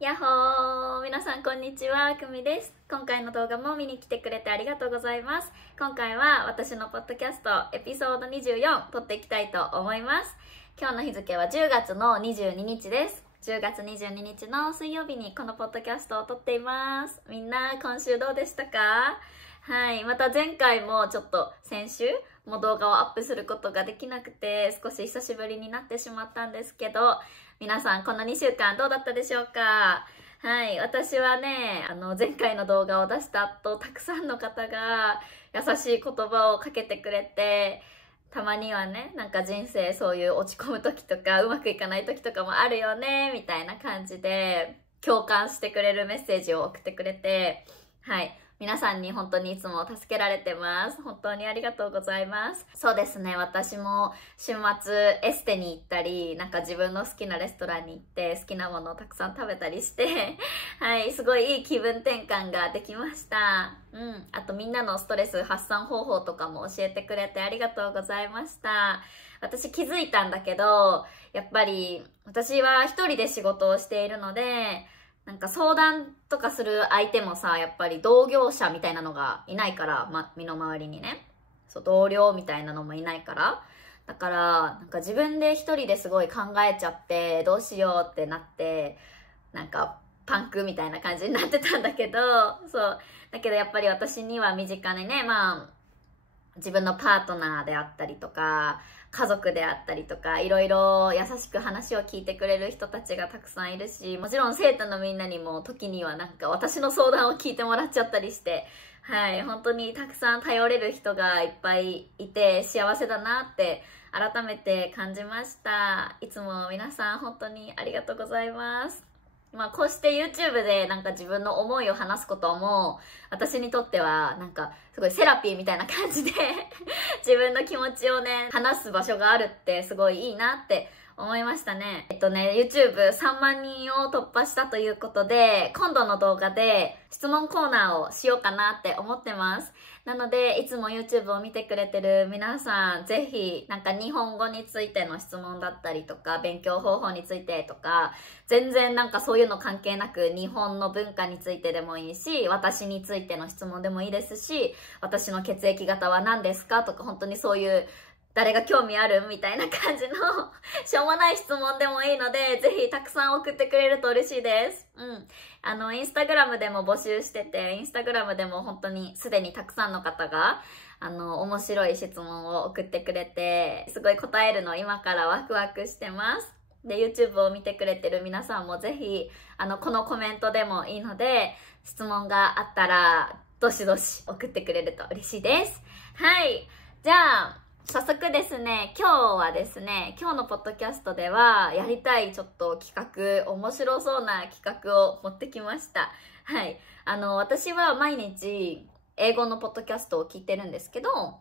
やっほー、皆さんこんにちは、くみです。今回の動画も見に来てくれてありがとうございます。今回は私のポッドキャストエピソード24撮っていきたいと思います。今日の日付は10月の22日です。10月22日の水曜日にこのポッドキャストを撮っています。みんな今週どうでしたか？はい、また前回もちょっと先週も動画をアップすることができなくて少し久しぶりになってしまったんですけど、皆さんこの2週間どうだったでしょうか？はい、私はね、前回の動画を出した後、たくさんの方が優しい言葉をかけてくれて、たまにはね、なんか人生そういう落ち込む時とかうまくいかない時とかもあるよねみたいな感じで共感してくれるメッセージを送ってくれて、はい、皆さんに本当にいつも助けられてます。本当にありがとうございます。そうですね、私も週末エステに行ったり、なんか自分の好きなレストランに行って好きなものをたくさん食べたりしてはい、すごいいい気分転換ができました。あとみんなのストレス発散方法とかも教えてくれてありがとうございました。私気づいたんだけど、やっぱり私は一人で仕事をしているので、なんか相談とかする相手もさ、やっぱり同業者みたいなのがいないから、身の回りにね。そう、同僚みたいなのもいないから。だから、なんか自分で一人ですごい考えちゃって、どうしようってなって、なんかパンクみたいな感じになってたんだけど、そう。だけどやっぱり私には身近にね、自分のパートナーであったりとか、家族であったりとか、いろいろ優しく話を聞いてくれる人たちがたくさんいるし、もちろん生徒のみんなにも時にはなんか私の相談を聞いてもらっちゃったりして、はい、本当にたくさん頼れる人がいっぱいいて幸せだなって改めて感じました。いつも皆さん本当にありがとうございます。こうして YouTube でなんか自分の思いを話すことも私にとってはなんかすごいセラピーみたいな感じで自分の気持ちをね話す場所があるってすごいいいなって思いましたね。YouTube3 万人を突破したということで、今度の動画で質問コーナーをしようかなって思ってます。なので、いつも YouTube を見てくれてる皆さん、ぜひ、なんか日本語についての質問だったりとか、勉強方法についてとか、全然なんかそういうの関係なく、日本の文化についてでもいいし、私についての質問でもいいですし、私の血液型は何ですかとか、本当にそういう、誰が興味あるみたいな感じのしょうもない質問でもいいので、ぜひたくさん送ってくれると嬉しいです。インスタグラムでも募集してて、インスタグラムでも本当にすでにたくさんの方が、面白い質問を送ってくれて、すごい答えるの今からワクワクしてます。で、YouTube を見てくれてる皆さんもぜひ、このコメントでもいいので、質問があったら、どしどし送ってくれると嬉しいです。はい。じゃあ、早速ですね、今日のポッドキャストではやりたいちょっと企画、面白そうな企画を持ってきました。はい。私は毎日英語のポッドキャストを聞いてるんですけど、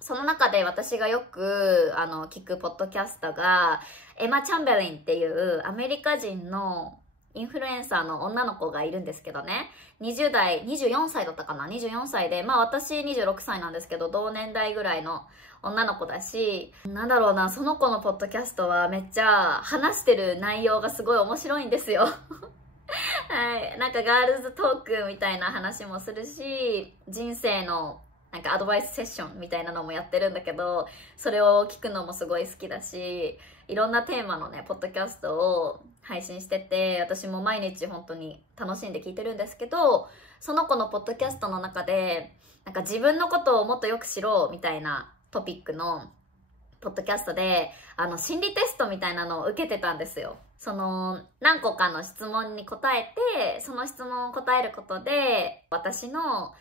その中で私がよく聞くポッドキャストがエマ・チャンベリンっていうアメリカ人のインフルエンサーの女の子がいるんですけどね、20代、24歳だったかな、24歳で、私26歳なんですけど、同年代ぐらいの女の子だし、なんだろうな、その子のポッドキャストはめっちゃ話してる内容がすごい面白いんですよ。はい。なんかガールズトークみたいな話もするし、人生のなんかアドバイスセッションみたいなのもやってるんだけど、それを聞くのもすごい好きだし、いろんなテーマのね、ポッドキャストを配信してて、私も毎日本当に楽しんで聞いてるんですけど、その子のポッドキャストの中で、なんか自分のことをもっとよく知ろうみたいなトピックのポッドキャストで、心理テストみたいなのを受けてたんですよ。何個かの質問に答えて、その質問を答えることで、私の、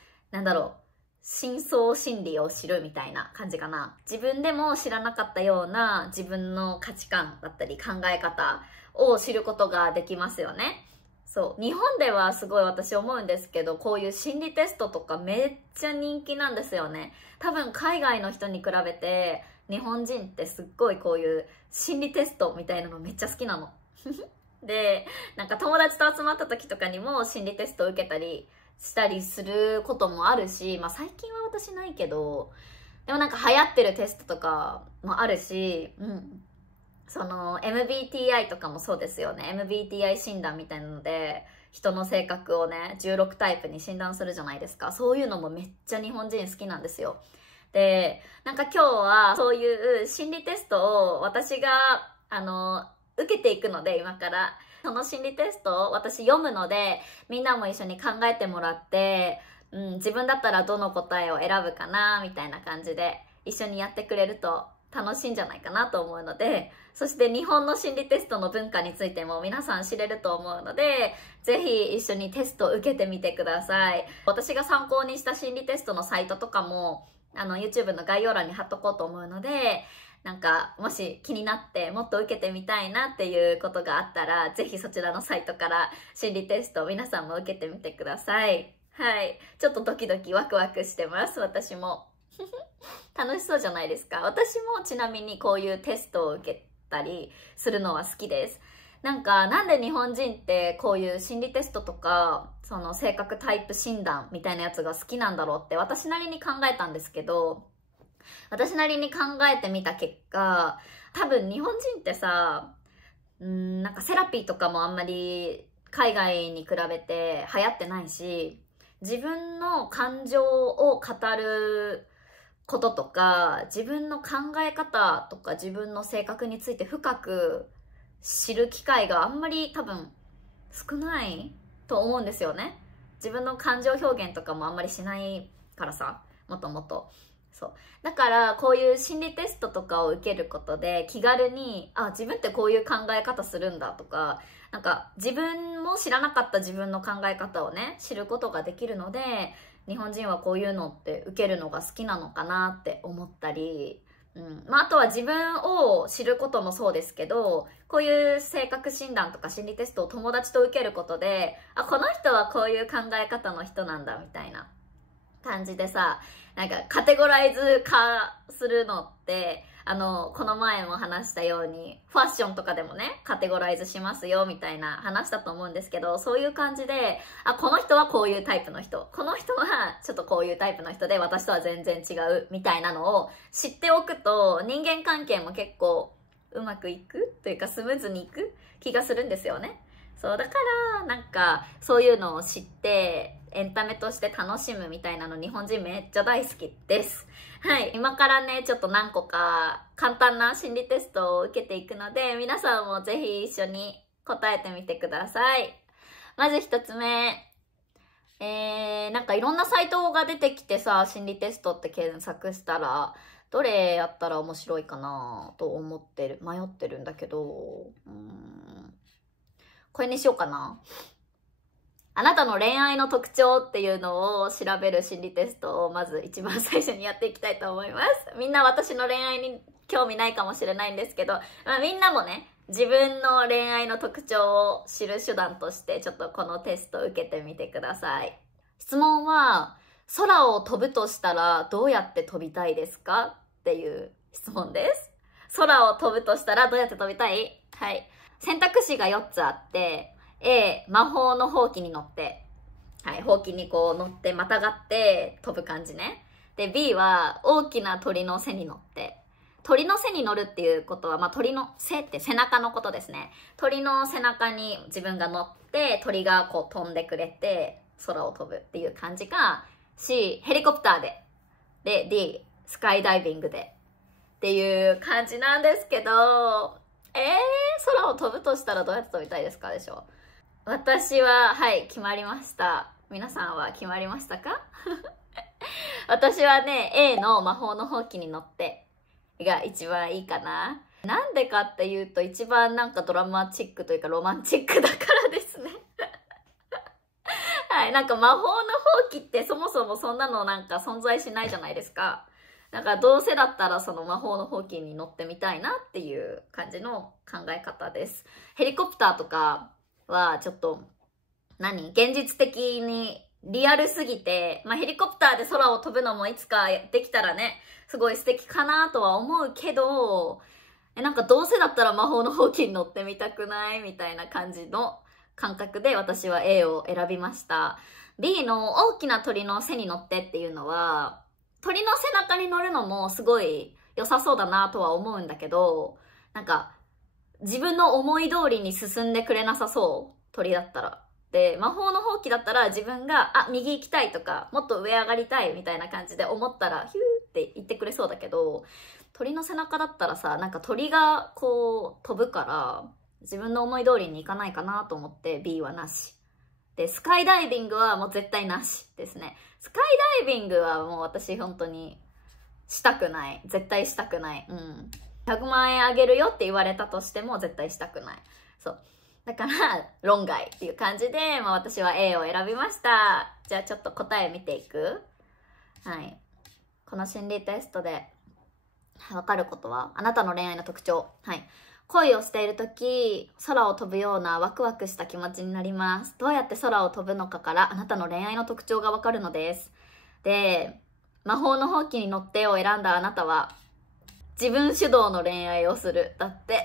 深層心理を知るみたいな感じかな。自分でも知らなかったような自分の価値観だったり考え方を知ることができますよね。そう。日本ではすごい私思うんですけど、こういう心理テストとかめっちゃ人気なんですよね。多分海外の人に比べて、日本人ってすっごいこういう心理テストみたいなのめっちゃ好きなの。で、なんか友達と集まった時とかにも心理テストを受けたりしたりすることもあるし、最近は私ないけど、でもなんか流行ってるテストとかもあるし、その MBTI とかもそうですよね。MBTI 診断みたいなので、人の性格をね、16タイプに診断するじゃないですか。そういうのもめっちゃ日本人好きなんですよ。で、なんか今日はそういう心理テストを私が、受けていくので、今から。その心理テストを私読むので、みんなも一緒に考えてもらって、自分だったらどの答えを選ぶかな、みたいな感じで、一緒にやってくれると楽しいんじゃないかなと思うので、そして日本の心理テストの文化についても皆さん知れると思うので、ぜひ一緒にテストを受けてみてください。私が参考にした心理テストのサイトとかも、YouTube の概要欄に貼っとこうと思うので、なんか、もし気になってもっと受けてみたいなっていうことがあったら、ぜひそちらのサイトから心理テストを皆さんも受けてみてください。はい。ちょっとドキドキワクワクしてます、私も。楽しそうじゃないですか。私もちなみにこういうテストを受けたりするのは好きです。なんで日本人ってこういう心理テストとか、その性格タイプ診断みたいなやつが好きなんだろうって私なりに考えたんですけど、私なりに考えてみた結果、多分日本人ってさ、なんかセラピーとかもあんまり海外に比べて流行ってないし、自分の感情を語ることとか、自分の考え方とか自分の性格について深く知る機会があんまり多分少ないと思うんですよね。自分の感情表現とかもあんまりしないからさ、もともと。そう。だからこういう心理テストとかを受けることで気軽に、自分ってこういう考え方するんだとか、なんか自分も知らなかった自分の考え方をね、知ることができるので、日本人はこういうのって受けるのが好きなのかなって思ったり、あとは自分を知ることもそうですけど、こういう性格診断とか心理テストを友達と受けることで、この人はこういう考え方の人なんだみたいな感じでさ、なんかカテゴライズ化するのって、この前も話したように、ファッションとかでもね、カテゴライズしますよ、みたいな話したと思うんですけど、そういう感じで、この人はこういうタイプの人、この人はちょっとこういうタイプの人で、私とは全然違う、みたいなのを知っておくと、人間関係も結構うまくいくというか、スムーズにいく気がするんですよね。そう、だから、なんか、そういうのを知って、エンタメとして楽しむみたいなの日本人めっちゃ大好きです。はい。今からね、ちょっと何個か簡単な心理テストを受けていくので、皆さんもぜひ一緒に答えてみてください。まず一つ目。なんかいろんなサイトが出てきてさ、心理テストって検索したら、どれやったら面白いかなと思ってる、迷ってるんだけど、これにしようかな。あなたの恋愛の特徴っていうのを調べる心理テストをまず一番最初にやっていきたいと思います。みんな私の恋愛に興味ないかもしれないんですけど、みんなもね、自分の恋愛の特徴を知る手段としてちょっとこのテストを受けてみてください。質問は、空を飛ぶとしたらどうやって飛びたいですかっていう質問です。空を飛ぶとしたらどうやって飛びたい？はい。選択肢が4つあって、A、魔法のほうきに乗って、はい、ほうきにこう乗ってまたがって飛ぶ感じね。で、B は大きな鳥の背に乗って、鳥の背に乗るっていうことは、鳥の背って背中のことですね。鳥の背中に自分が乗って、鳥がこう飛んでくれて、空を飛ぶっていう感じか、C、ヘリコプターで、で、D、スカイダイビングで、っていう感じなんですけど、空を飛ぶとしたらどうやって飛びたいですかでしょう。私は、はい、決まりました。皆さんは決まりましたか？私はね、A の魔法のほうきに乗ってが一番いいかな。なんでかっていうと、一番なんかドラマチックというかロマンチックだからですね。はい、なんか魔法のほうきってそもそもそんなのなんか存在しないじゃないですか。なんかどうせだったらその魔法のほうきに乗ってみたいなっていう感じの考え方です。ヘリコプターとかはちょっと現実的にリアルすぎて、ヘリコプターで空を飛ぶのもいつかできたらね、すごい素敵かなとは思うけど、なんかどうせだったら魔法のほうきに乗ってみたくないみたいな感じの感覚で私は A を選びました。B の大きな鳥の背に乗ってっていうのは、鳥の背中に乗るのもすごい良さそうだなとは思うんだけど、なんか自分の思い通りに進んでくれなさそう。鳥だったら。で、魔法のほうきだったら自分が、右行きたいとか、もっと上上がりたいみたいな感じで思ったら、ヒューって言ってくれそうだけど、鳥の背中だったらさ、なんか鳥がこう飛ぶから、自分の思い通りにいかないかなと思って B はなし。で、スカイダイビングはもう絶対なしですね。スカイダイビングはもう私本当にしたくない。絶対したくない。100万円あげるよって言われたとしても絶対したくない。そう。だから、論外っていう感じで、私は A を選びました。じゃあちょっと答え見ていく。はい。この心理テストでわかることは、あなたの恋愛の特徴。はい。恋をしているとき、空を飛ぶようなワクワクした気持ちになります。どうやって空を飛ぶのかからあなたの恋愛の特徴がわかるのです。で、魔法のほうきに乗ってを選んだあなたは、自分主導の恋愛をする。だって。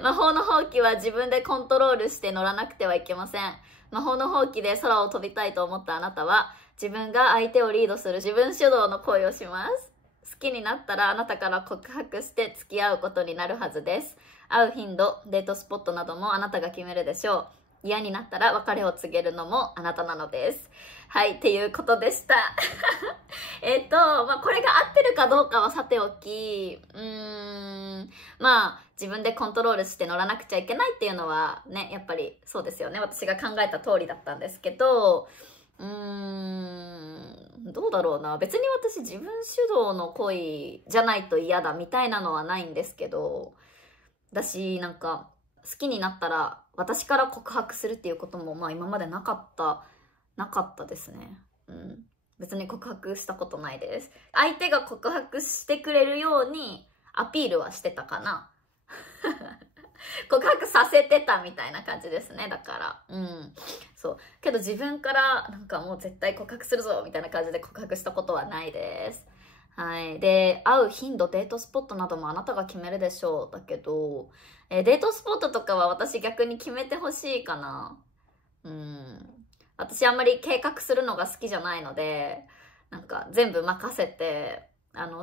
魔法のほうきは自分でコントロールして乗らなくてはいけません。魔法のほうきで空を飛びたいと思ったあなたは、自分が相手をリードする自分主導の恋をします。好きになったらあなたから告白して付き合うことになるはずです。会う頻度、デートスポットなどもあなたが決めるでしょう。嫌になったら別れを告げるのもあなたなのです。はい、っていうことでした。これが合ってるかどうかはさておき、自分でコントロールして乗らなくちゃいけないっていうのはね、やっぱりそうですよね。私が考えた通りだったんですけど、どうだろうな。別に私自分主導の恋じゃないと嫌だみたいなのはないんですけど、だし、なんか、好きになったら私から告白するっていうことも今までなかったですね。別に告白したことないです。相手が告白してくれるようにアピールはしてたかな。告白させてたみたいな感じですね。だから。そう。けど自分からなんかもう絶対告白するぞみたいな感じで告白したことはないです。はい。で、会う頻度、デートスポットなどもあなたが決めるでしょう。だけど、デートスポットとかは私逆に決めてほしいかな。私あんまり計画するのが好きじゃないので、なんか全部任せて、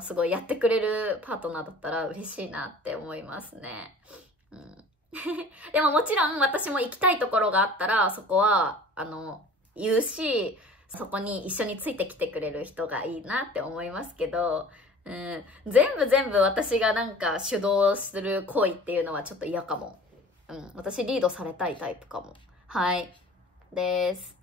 すごいやってくれるパートナーだったら嬉しいなって思いますね。でももちろん私も行きたいところがあったら、そこは、言うし、そこに一緒についてきてくれる人がいいなって思いますけど、全部私がなんか主導する行為っていうのはちょっと嫌かも。私リードされたいタイプかも。はい。です。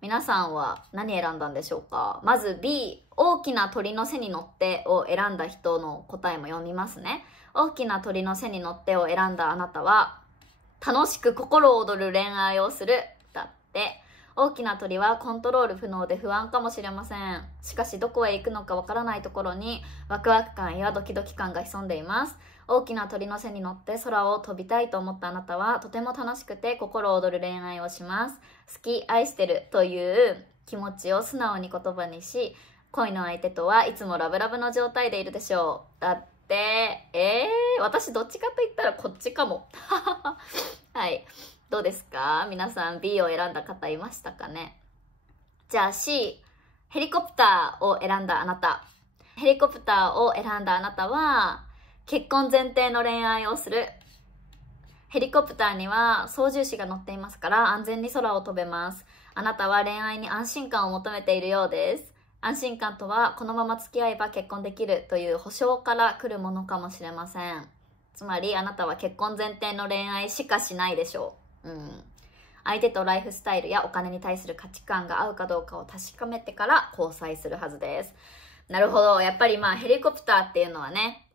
皆さんは何選んだんでしょうか？まず B、大きな鳥の背に乗ってを選んだ人の答えも読みますね。大きな鳥の背に乗ってを選んだあなたは、楽しく心躍る恋愛をする。だって。大きな鳥はコントロール不能で不安かもしれません。しかしどこへ行くのかわからないところにワクワク感やドキドキ感が潜んでいます。大きな鳥の背に乗って空を飛びたいと思ったあなたはとても楽しくて心躍る恋愛をします。好き、愛してるという気持ちを素直に言葉にし、恋の相手とはいつもラブラブの状態でいるでしょう。だって、私どっちかと言ったらこっちかも。はい。どうですか？皆さん B を選んだ方いましたかね？じゃあ C、ヘリコプターを選んだあなた。ヘリコプターを選んだあなたは、結婚前提の恋愛をする。ヘリコプターには操縦士が乗っていますから安全に空を飛べます。あなたは恋愛に安心感を求めているようです。安心感とはこのまま付き合えば結婚できるという保証から来るものかもしれません。つまりあなたは結婚前提の恋愛しかしないでしょう。相手とライフスタイルやお金に対する価値観が合うかどうかを確かめてから交際するはずです。なるほど。やっぱりヘリコプターっていうのはね、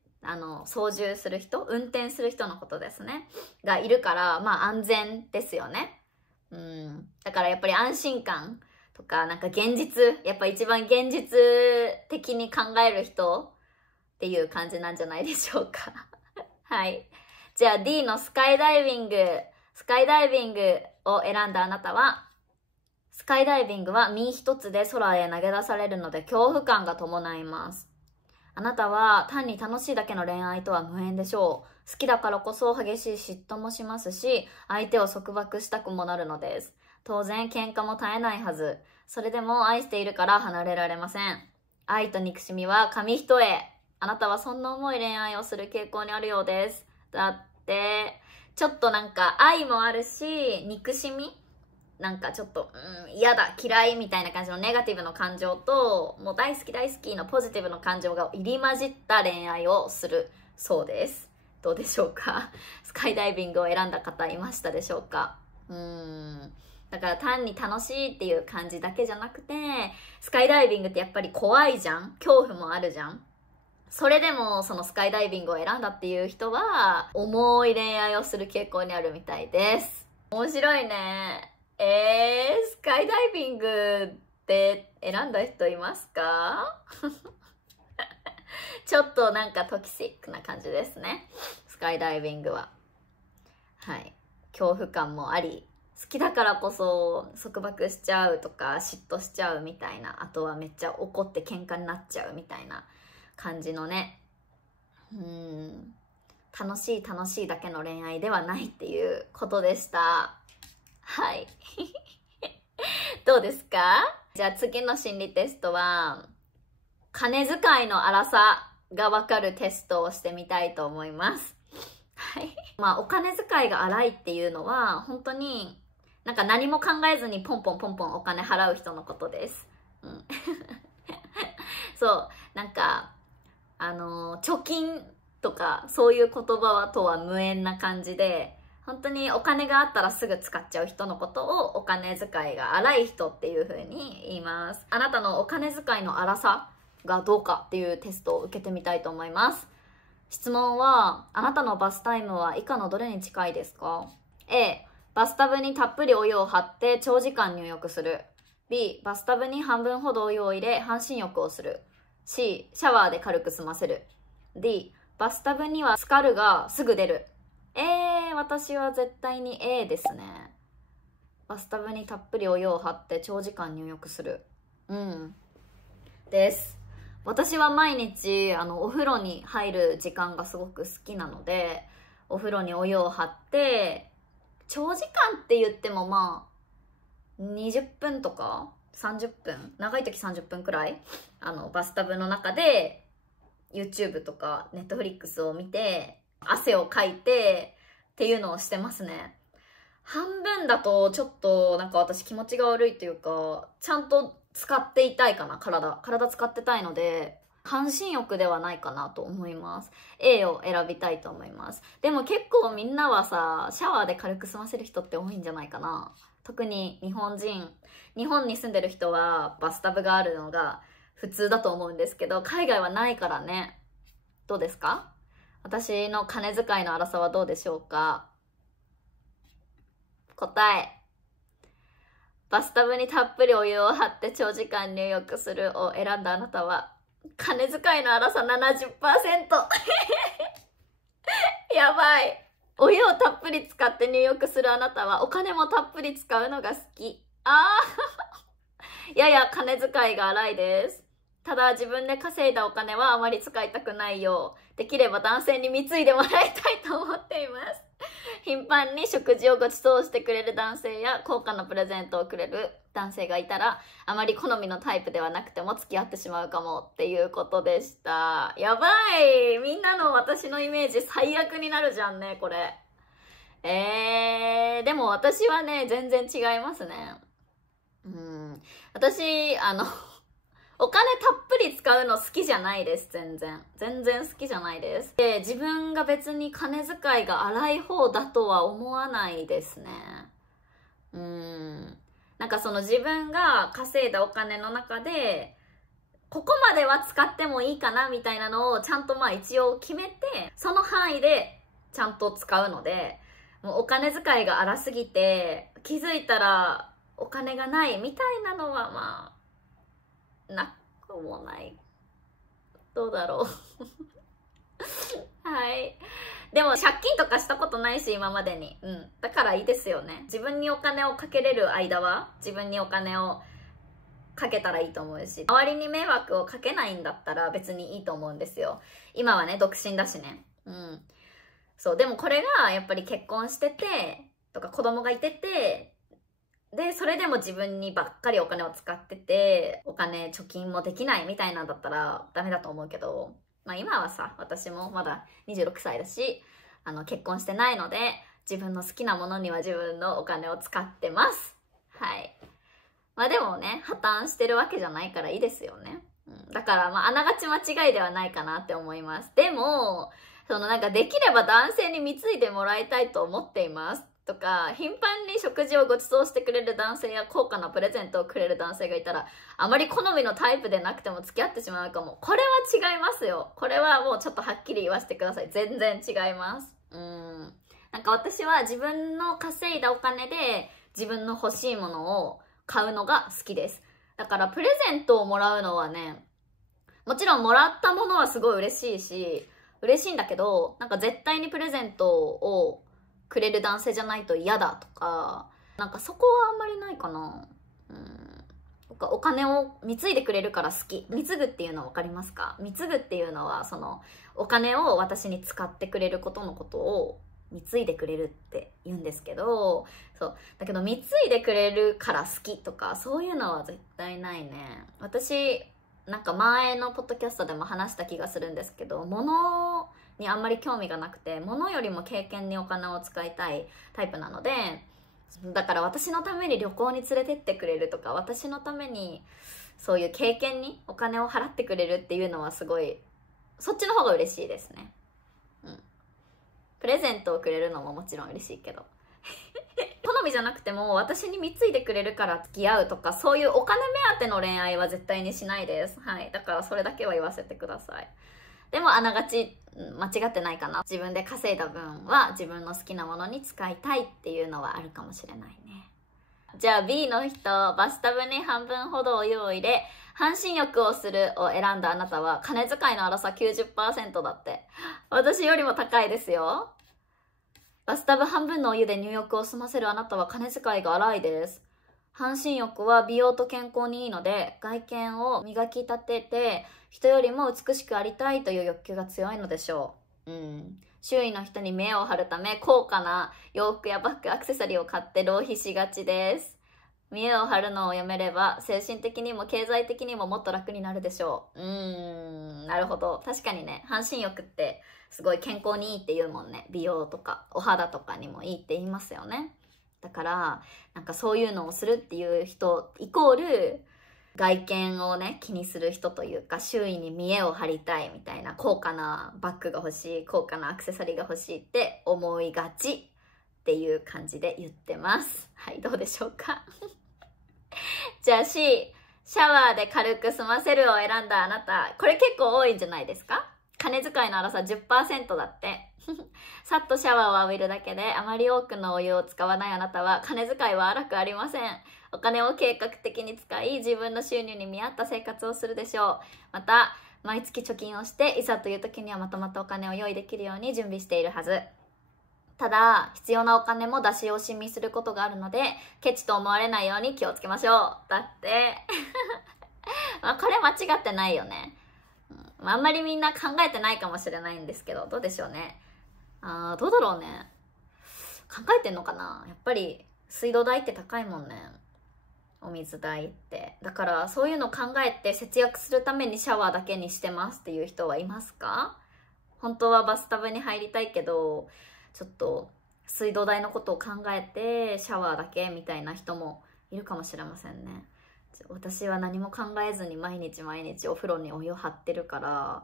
操縦する人、運転する人のことですね。がいるから、安全ですよね。だからやっぱり安心感とか、なんか現実、やっぱ一番現実的に考える人っていう感じなんじゃないでしょうか。はい。じゃあ D のスカイダイビングを選んだあなたは、スカイダイビングは身一つで空へ投げ出されるので恐怖感が伴います。あなたは単に楽しいだけの恋愛とは無縁でしょう。好きだからこそ激しい嫉妬もしますし、相手を束縛したくもなるのです。当然喧嘩も絶えないはず。それでも愛しているから離れられません。愛と憎しみは紙一重。あなたはそんな重い恋愛をする傾向にあるようです。だってちょっとなんか愛もあるし、憎しみ、なんかちょっと、嫌だ、嫌いみたいな感じのネガティブの感情と、もう大好き大好きのポジティブの感情が入り混じった恋愛をするそうです。どうでしょうか？スカイダイビングを選んだ方いましたでしょうか？だから単に楽しいっていう感じだけじゃなくて、スカイダイビングってやっぱり怖いじゃん？恐怖もあるじゃん？それでもそのスカイダイビングを選んだっていう人は重い恋愛をする傾向にあるみたいです。面白いね。スカイダイビングって選んだ人いますか？ちょっとなんかトキシックな感じですね、スカイダイビングは。はい、恐怖感もあり、好きだからこそ束縛しちゃうとか嫉妬しちゃうみたいな、あとはめっちゃ怒って喧嘩になっちゃうみたいな感じのね、楽しい楽しいだけの恋愛ではないっていうことでした。はいどうですか？じゃあ次の心理テストは金遣いの荒さがわかるテストをしてみたいと思います。はい。まあお金遣いが荒いっていうのは本当になんか何も考えずにポンポンポンポンお金払う人のことです。そう、なんか貯金とかそういう言葉とは無縁な感じで、本当にお金があったらすぐ使っちゃう人のことをお金遣いが荒い人っていう風に言います。あなたのお金遣いの荒さがどうかっていうテストを受けてみたいと思います。質問は、あなたのバスタイムは以下のどれに近いですか？ A、バスタブにたっぷりお湯を張って長時間入浴する。B、バスタブに半分ほどお湯を入れ半身浴をする。C、シャワーで軽く済ませる。D、バスタブには浸かるがすぐ出る。私は絶対に A ですね。バスタブにたっぷりお湯を張って長時間入浴する。です。私は毎日お風呂に入る時間がすごく好きなので、お風呂にお湯を張って長時間って言ってもまあ20分とか30分、長い時30分くらいバスタブの中で YouTube とか Netflix を見て汗をかいてっていうのをしてますね。半分だとちょっとなんか私気持ちが悪いというか、ちゃんと使っていたいかな、体使ってたいので半身浴ではないかなと思います。 A を選びたいと思います。でも結構みんなはさ、シャワーで軽く済ませる人って多いんじゃないかな。特に日本に住んでる人はバスタブがあるのが普通だと思うんですけど、海外はないからね。どうですか？私の金遣いの荒さはどうでしょうか？答え、バスタブにたっぷりお湯を張って長時間入浴するを選んだあなたは金遣いの荒さ 70% やばい。お湯をたっぷり使って入浴するあなたはお金もたっぷり使うのが好き。やや金遣いが荒いです。ただ自分で稼いだお金はあまり使いたくないよう、できれば男性に貢いでもらいたいと思っています。頻繁に食事をご馳走してくれる男性や高価なプレゼントをくれる男性がいたら、あまり好みのタイプではなくても付き合ってしまうかもっていうことでした。やばい、みんなの私のイメージ最悪になるじゃんね、これ。でも私はね、全然違いますね。私お金たっぷり使うの好きじゃないです。全然好きじゃないです。で、自分が別に金遣いが荒い方だとは思わないですね。なんかその自分が稼いだお金の中でここまでは使ってもいいかなみたいなのをちゃんとまあ一応決めて、その範囲でちゃんと使うので、もうお金遣いが荒すぎて気づいたらお金がないみたいなのはまあなくもない。どうだろうはい。でも借金とかしたことないし今までに。だからいいですよね。自分にお金をかけれる間は自分にお金をかけたらいいと思うし、周りに迷惑をかけないんだったら別にいいと思うんですよ。今はね、独身だしね。そう、でもこれがやっぱり結婚しててとか子供がいてて、でそれでも自分にばっかりお金を使ってて、お金貯金もできないみたいなんだったらダメだと思うけど、まあ今はさ、私もまだ26歳だし、結婚してないので、自分の好きなものには自分のお金を使ってます。はい。まあでもね、破綻してるわけじゃないからいいですよね。だからまああながち間違いではないかなって思います。でも、なんかできれば男性に貢いでもらいたいと思っていますとか、頻繁に食事をご馳走してくれる男性や高価なプレゼントをくれる男性がいたら、あまり好みのタイプでなくても付き合ってしまうかも。これは違いますよ。これはもうちょっとはっきり言わせてください。全然違います。なんか私は自分の稼いだお金で自分の欲しいものを買うのが好きです。だからプレゼントをもらうのはね、もちろんもらったものはすごい嬉しいし、嬉しいんだけど、なんか絶対にプレゼントをくれる男性じゃないと嫌だとか、なんかそこはあんまりないかな。お金を貢いでくれるから好き。貢ぐっていうのは分かりますか？貢ぐっていうのは、お金を私に使ってくれることのことを貢いでくれるって言うんですけど、だけど貢いでくれるから好きとか、そういうのは絶対ないね。私、なんか前のポッドキャストでも話した気がするんですけど、物にあんまり興味がなくて、物よりも経験にお金を使いたいタイプなので、だから私のために旅行に連れてってくれるとか、私のためにそういう経験にお金を払ってくれるっていうのはすごい、そっちの方が嬉しいですね。プレゼントをくれるのももちろん嬉しいけど好みじゃなくても私に貢いでくれるから付き合うとか、そういうお金目当ての恋愛は絶対にしないです。はい。だからそれだけは言わせてください。でもあながち間違ってないかな。自分で稼いだ分は自分の好きなものに使いたいっていうのはあるかもしれないね。じゃあ B の人、バスタブに半分ほどお湯を入れ、半身浴をするを選んだあなたは金遣いの荒さ 90% だって。私よりも高いですよ。バスタブ半分のお湯で入浴を済ませるあなたは金遣いが荒いです。半身浴は美容と健康にいいので、外見を磨き立てて、人よりも美しくありたいという欲求が強いのでしょう。周囲の人に目を張るため、高価な洋服やバッグ、アクセサリーを買って浪費しがちです。見栄を張るのをやめれば、精神的にも経済的にももっと楽になるでしょう。なるほど。確かにね、半身浴ってすごい健康にいいって言うもんね。美容とかお肌とかにもいいって言いますよね。だからなんかそういうのをするっていう人イコール外見をね気にする人というか、周囲に見栄を張りたいみたいな、高価なバッグが欲しい、高価なアクセサリーが欲しいって思いがちっていう感じで言ってます。はい、どうでしょうかじゃあ C、シャワーで軽く済ませるを選んだあなた、これ結構多いんじゃないですか？金遣いの荒さ 10% だってさっとシャワーを浴びるだけであまり多くのお湯を使わないあなたは金遣いは荒くありません。お金を計画的に使い、自分の収入に見合った生活をするでしょう。また毎月貯金をして、いざという時にはまとまったお金を用意できるように準備しているはず。ただ必要なお金も出し惜しみすることがあるので、ケチと思われないように気をつけましょう。だってまあこれ間違ってないよね。あんまりみんな考えてないかもしれないんですけど、どうでしょうね。どうだろうね。考えてんのかな。やっぱり水道代って高いもんね。お水代って。だからそういうの考えて節約するためにシャワーだけにしてますっていう人はいますか？本当はバスタブに入りたいけど、ちょっと水道代のことを考えてシャワーだけみたいな人もいるかもしれませんね。私は何も考えずに毎日毎日お風呂にお湯を張ってるから、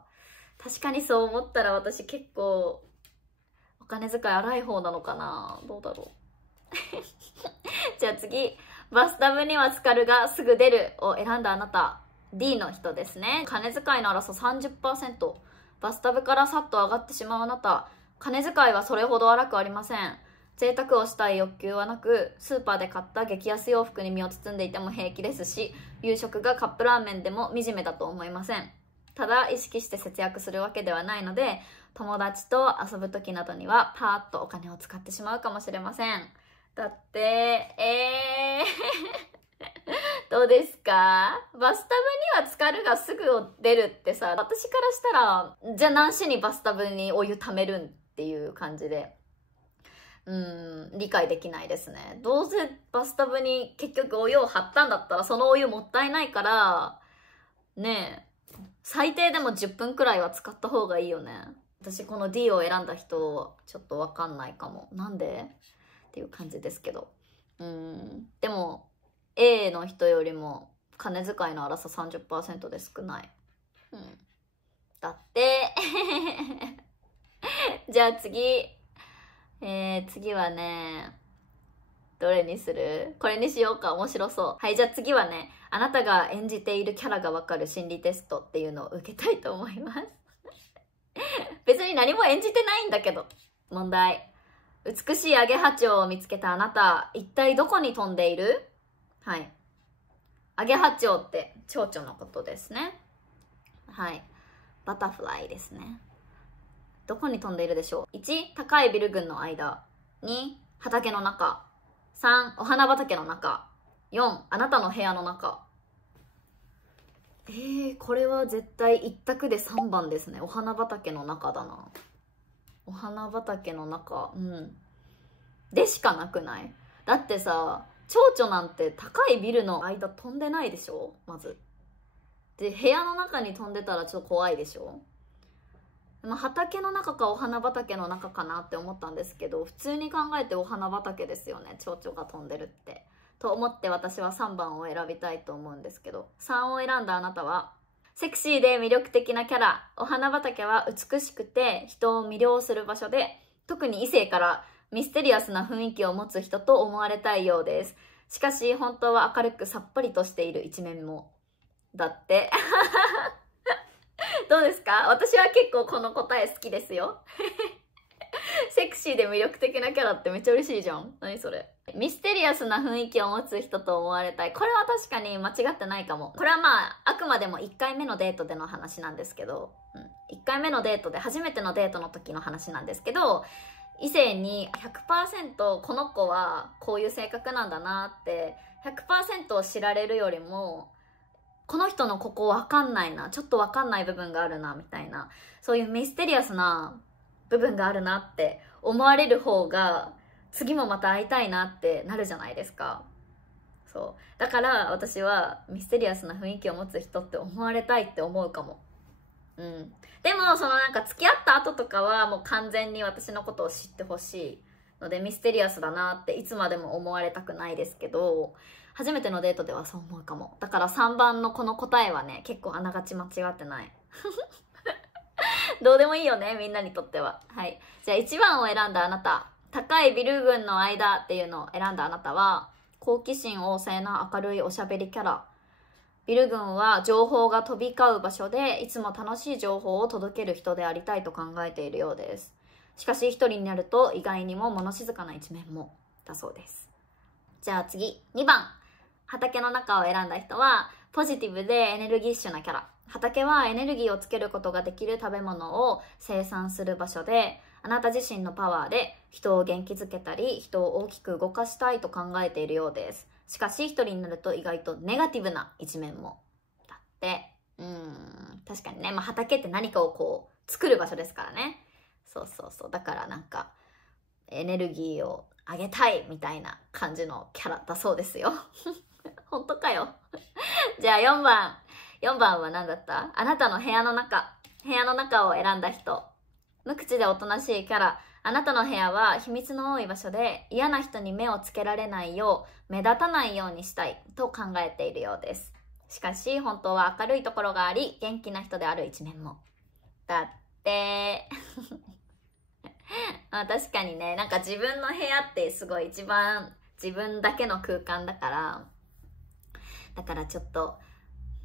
確かにそう思ったら私結構お金遣い荒い方なのかな。どうだろうじゃあ次、バスタブには浸かるがすぐ出るを選んだあなた、 D の人ですね。金遣いの荒さ 30%、 バスタブからさっと上がってしまうあなた、金遣いはそれほど荒くありません。贅沢をしたい欲求はなく、スーパーで買った激安洋服に身を包んでいても平気ですし、夕食がカップラーメンでも惨めだと思いません。ただ意識して節約するわけではないので、友達と遊ぶ時などにはパーッとお金を使ってしまうかもしれません。だってどうですか？バスタブには浸かるがすぐ出るってさ、私からしたらじゃあ何しにバスタブにお湯ためるんっていう感じで、理解できないですね。どうせバスタブに結局お湯を張ったんだったら、そのお湯もったいないからねえ、最低でも10分くらいは使った方がいいよね。私この D を選んだ人ちょっとわかんないかも。なんでっていう感じですけど。でも A の人よりも金遣いの荒さ 30% で少ない。だってじゃあ次次はね、どれにする？これにしようか。面白そう。はい、じゃあ次はね、あなたが演じているキャラがわかる心理テストっていうのを受けたいと思います別に何も演じてないんだけど。問題。美しいアゲハチョウを見つけたあなた、一体どこに飛んでいる？はい。アゲハチョウって蝶々のことですね。はい。バタフライですね。どこに飛んでいるでしょう？ 1、高いビル群の間。2、畑の中。3、お花畑の中。4、あなたの部屋の中。これは絶対一択で3番ですね。お花畑の中だな。お花畑の中。でしかなくない？だってさ、蝶々なんて高いビルの間飛んでないでしょまず。で、部屋の中に飛んでたらちょっと怖いでしょ。畑の中かお花畑の中かなって思ったんですけど、普通に考えてお花畑ですよね。蝶々が飛んでるって。と思って私は3番を選びたいと思うんですけど、3を選んだあなたは、セクシーで魅力的なキャラ。お花畑は美しくて人を魅了する場所で、特に異性からミステリアスな雰囲気を持つ人と思われたいようです。しかし本当は明るくさっぱりとしている一面も。だってどうですか？私は結構この答え好きですよセクシーで魅力的なキャラってめっちゃ嬉しいじゃん。何それ。ミステリアスな雰囲気を持つ人と思われたい。これは確かに間違ってないかも。これはあくまでも1回目のデートでの話なんですけど、1回目のデートで初めてのデートの時の話なんですけど、異性に 100% この子はこういう性格なんだなって 100% を知られるよりも、この人のここわかんないな、ちょっとわかんない部分があるなみたいな、そういうミステリアスな部分があるなって思われる方が次もまた会いたいなってなるじゃないですか。そうだから私はミステリアスな雰囲気を持つ人って思われたいって思うかも。でもそのなんか付き合った後とかはもう完全に私のことを知ってほしいので、ミステリアスだなっていつまでも思われたくないですけど、初めてのデートではそう思うかも。だから3番のこの答えはね、結構あながち間違ってないどうでもいいよね、みんなにとっては。はい。じゃあ1番を選んだあなた。高いビル群の間っていうのを選んだあなたは、好奇心旺盛な明るいおしゃべりキャラ。ビル群は情報が飛び交う場所で、いつも楽しい情報を届ける人でありたいと考えているようです。しかし一人になると意外にも物静かな一面も。だそうです。じゃあ次、2番。畑の中を選んだ人は、ポジティブでエネルギッシュなキャラ。畑はエネルギーをつけることができる食べ物を生産する場所で、あなた自身のパワーで人を元気づけたり、人を大きく動かしたいと考えているようです。しかし一人になると意外とネガティブな一面も。だって、確かにね、畑って何かをこう作る場所ですからね。そう。だからなんか、エネルギーをあげたいみたいな感じのキャラだそうですよ。本当かよ。じゃあ4番。4番は何だった？あなたの部屋の中。部屋の中を選んだ人。無口でおとなしいキャラ。あなたの部屋は秘密の多い場所で、嫌な人に目をつけられないよう、目立たないようにしたいと考えているようです。しかし本当は明るいところがあり、元気な人である一面も。だって確かにね、なんか自分の部屋ってすごい一番自分だけの空間だから、ちょっと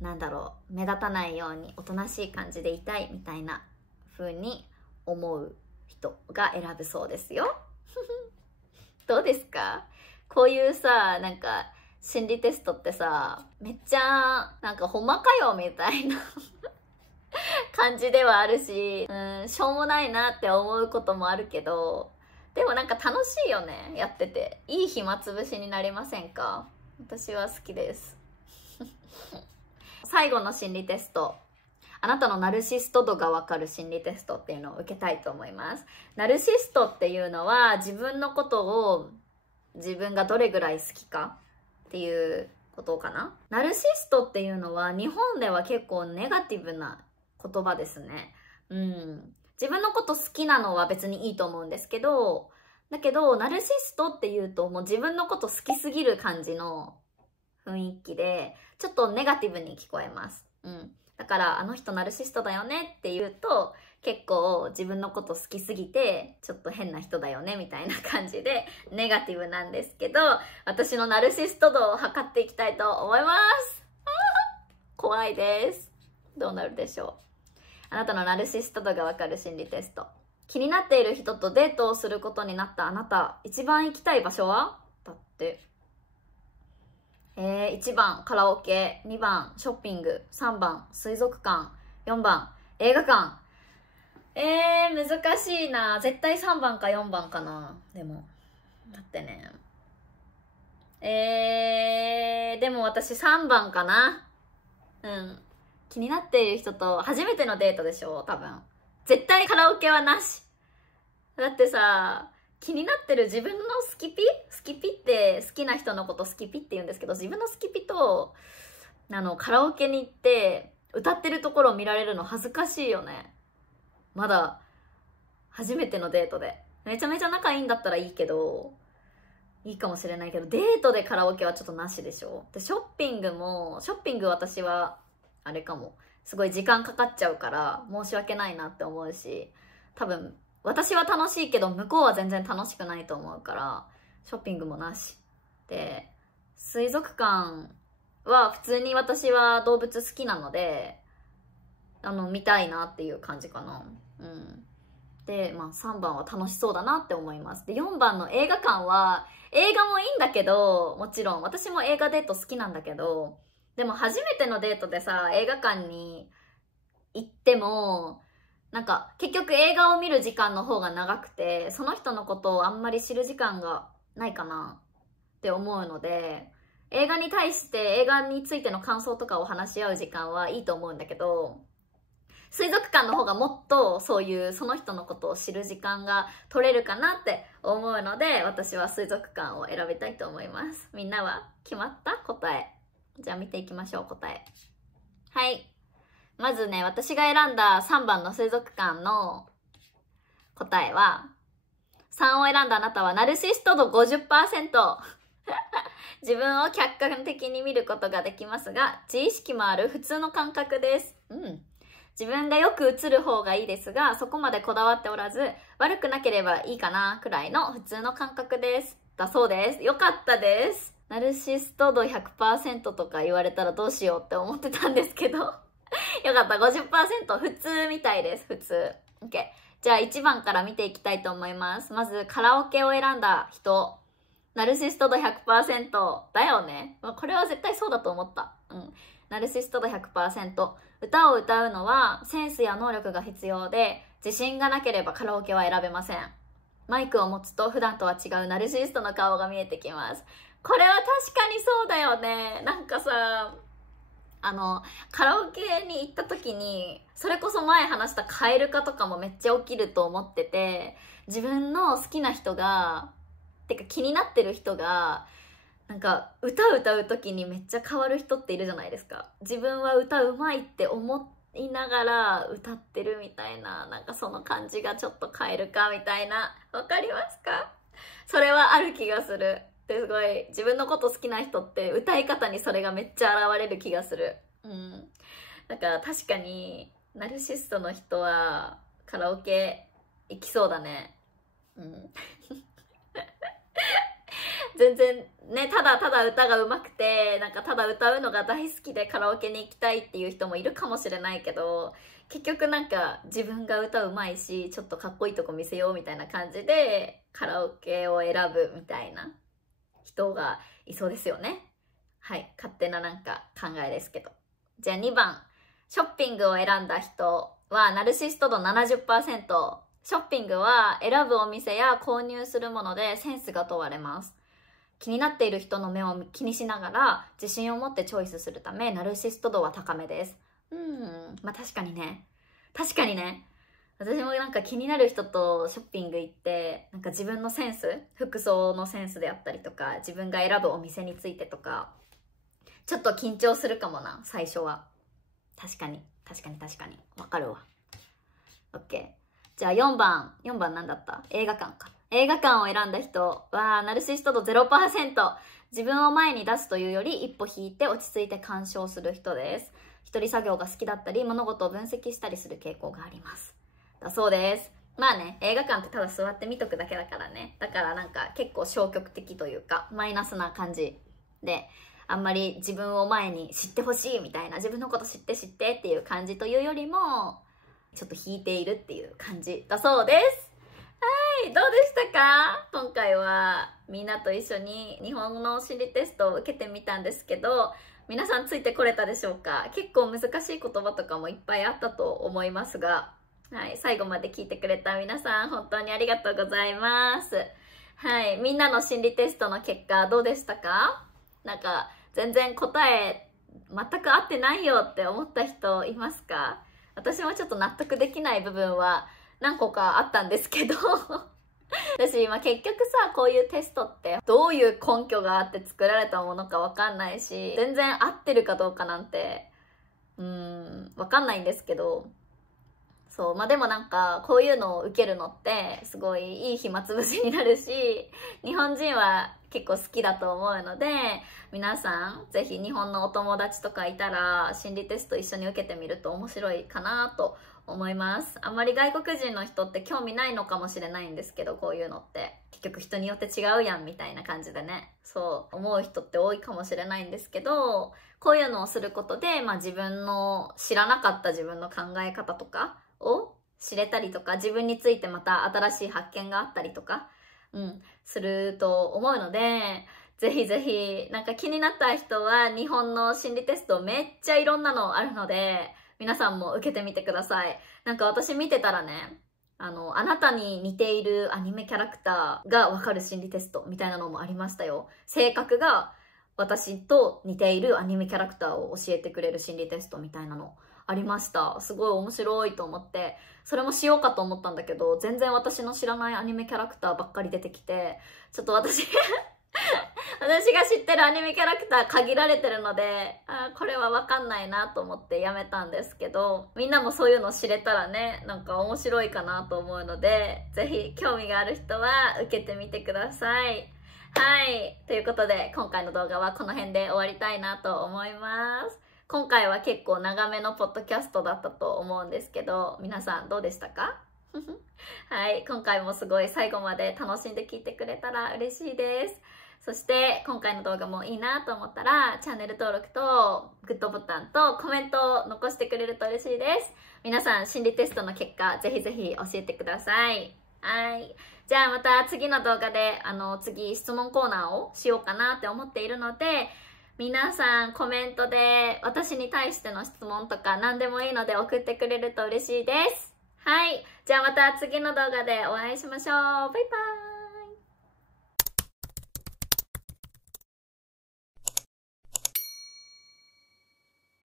なんだろう、目立たないようにおとなしい感じでいたいみたいな風に思う人が選ぶそうですよ。どうですか？こういうさ、なんか心理テストってさ、めっちゃなんかほんまかよみたいな感じではあるし、しょうもないなって思うこともあるけど、でもなんか楽しいよね、やってて。いい暇つぶしになりませんか？私は好きです最後の心理テスト。あなたのナルシスト度がわかる心理テストっていうのを受けたいと思います。ナルシストっていうのは自分のことを自分がどれぐらい好きかっていうことかな。ナルシストっていうのは日本では結構ネガティブな言葉ですね。自分のこと好きなのは別にいいと思うんですけど、だけどナルシストっていうともう自分のこと好きすぎる感じの雰囲気でちょっとネガティブに聞こえます。だからあの人ナルシストだよねって言うと結構自分のこと好きすぎてちょっと変な人だよねみたいな感じでネガティブなんですけど、私のナルシスト度を測っていきたいと思います。怖いです。どうなるでしょう。あなたのナルシスト度がわかる心理テスト。気になっている人とデートをすることになったあなた、一番行きたい場所は？だって。1番カラオケ、2番ショッピング、3番水族館、4番映画館。難しいな。絶対3番か4番かな。でもだってね、でも私3番かな。気になっている人と初めてのデートでしょ、多分。絶対カラオケはなし。だってさ、気になってる自分のスキピって好きな人のことスキピって言うんですけど、自分のスキピとカラオケに行って歌ってるところを見られるの恥ずかしいよね。まだ初めてのデートでめちゃめちゃ仲いいんだったらいいけど、いいかもしれないけど、デートでカラオケはちょっとなしでしょ。でショッピング私はあれかも、すごい時間かかっちゃうから申し訳ないなって思うし、多分私は楽しいけど向こうは全然楽しくないと思うからショッピングもなしで、水族館は普通に私は動物好きなので見たいなっていう感じかな。で、3番は楽しそうだなって思います。で4番の映画館は、映画もいいんだけど、もちろん私も映画デート好きなんだけど、でも初めてのデートでさ、映画館に行ってもなんか結局映画を見る時間の方が長くて、その人のことをあんまり知る時間がないかなって思うので、映画についての感想とかを話し合う時間はいいと思うんだけど、水族館の方がもっとそういうその人のことを知る時間が取れるかなって思うので、私は水族館を選びたいと思います。みんなは決まった？答え。じゃあ見ていきましょう、答え。はい。まずね、私が選んだ3番の水族館の答えは、3を選んだあなたはナルシスト度 50%。自分を客観的に見ることができますが、自意識もある普通の感覚です。自分がよく映る方がいいですが、そこまでこだわっておらず、悪くなければいいかなくらいの普通の感覚です。だそうです。よかったです。ナルシスト度 100% とか言われたらどうしようって思ってたんですけど。よかった。50% 普通みたいです。普通。OK。じゃあ1番から見ていきたいと思います。まずカラオケを選んだ人。ナルシスト度 100% だよね。これは絶対そうだと思った。ナルシスト度 100%。歌を歌うのはセンスや能力が必要で、自信がなければカラオケは選べません。マイクを持つと普段とは違うナルシストの顔が見えてきます。これは確かにそうだよね。なんかさ、カラオケに行った時に、それこそ前話した蛙化とかもめっちゃ起きると思ってて、自分の好きな人が、てか気になってる人が、なんか歌う時にめっちゃ変わる人っているじゃないですか。自分は歌うまいって思いながら歌ってるみたいな、なんかその感じがちょっと蛙化みたいな。わかりますか？それはある気がする。すごい自分のこと好きな人って歌い方にそれがめっちゃ現れる気がする。だから確かにナルシストの人はカラオケ行きそうだね。全然ね、ただただ歌が上手くて、なんかただ歌うのが大好きでカラオケに行きたいっていう人もいるかもしれないけど、結局なんか自分が歌うまいし、ちょっとかっこいいとこ見せようみたいな感じでカラオケを選ぶみたいな人がいそうですよね。はい、勝手ななんか考えですけど。じゃあ2番、ショッピングを選んだ人はナルシスト度 70%。ショッピングは選ぶお店や購入するものでセンスが問われます。気になっている人の目を気にしながら自信を持ってチョイスするためナルシスト度は高めです。確かにね。私もなんか気になる人とショッピング行って、なんか自分のセンス、服装のセンスであったりとか、自分が選ぶお店についてとか、ちょっと緊張するかもな、最初は。確かに。確かに確かに。わかるわ。OK。じゃあ4番なんだった？映画館か。映画館を選んだ人は、ナルシスト度 0%。自分を前に出すというより、一歩引いて落ち着いて鑑賞する人です。一人作業が好きだったり、物事を分析したりする傾向があります。だそうです。まあね、映画館ってただ座って見とくだけだからね。だからなんか結構消極的というか、マイナスな感じで、あんまり自分を前に知ってほしいみたいな、自分のこと知ってっていう感じというよりも、ちょっと引いているっていう感じだそうです。はい、どうでしたか？今回はみんなと一緒に日本の心理テストを受けてみたんですけど、皆さんついてこれたでしょうか？結構難しい言葉とかもいっぱいあったと思いますが、はい、最後まで聞いてくれた皆さん本当にありがとうございます。はい、みんなの心理テストの結果どうでしたか？なんか全然答え全く合ってないよって思った人いますか？私もちょっと納得できない部分は何個かあったんですけど私、結局さ、こういうテストってどういう根拠があって作られたものかわかんないし、全然合ってるかどうかなんてわかんないんですけど、そうでもなんかこういうのを受けるのってすごいいい暇つぶしになるし、日本人は結構好きだと思うので、皆さんぜひ日本のお友達とかいたら心理テスト一緒に受けてみると面白いかなと思います。あんまり外国人の人って興味ないのかもしれないんですけど、こういうのって結局人によって違うやんみたいな感じでね、そう思う人って多いかもしれないんですけど、こういうのをすることで、自分の知らなかった自分の考え方とかを知れたりとか、自分についてまた新しい発見があったりとか、すると思うので、ぜひぜひなんか気になった人は日本の心理テストめっちゃいろんなのあるので、皆さんも受けてみてください。なんか私見てたらね、あなたに似ているアニメキャラクターがわかる心理テストみたいなのもありましたよ。性格が私と似ているアニメキャラクターを教えてくれる心理テストみたいなのありました。すごい面白いと思って、それもしようかと思ったんだけど、全然私の知らないアニメキャラクターばっかり出てきて、ちょっと私が知ってるアニメキャラクター限られてるので、これはわかんないなと思ってやめたんですけど、みんなもそういうの知れたらね、なんか面白いかなと思うので、ぜひ興味がある人は受けてみてください。はい。ということで、今回の動画はこの辺で終わりたいなと思います。今回は結構長めのポッドキャストだったと思うんですけど、皆さんどうでしたか？はい。今回もすごい最後まで楽しんで聞いてくれたら嬉しいです。そして今回の動画もいいなと思ったらチャンネル登録とグッドボタンとコメントを残してくれると嬉しいです。皆さん心理テストの結果ぜひぜひ教えてください。はい。じゃあまた次の動画で次質問コーナーをしようかなって思っているので、皆さんコメントで私に対しての質問とか何でもいいので送ってくれると嬉しいです。はい。じゃあまた次の動画でお会いしましょう。バイバーイ。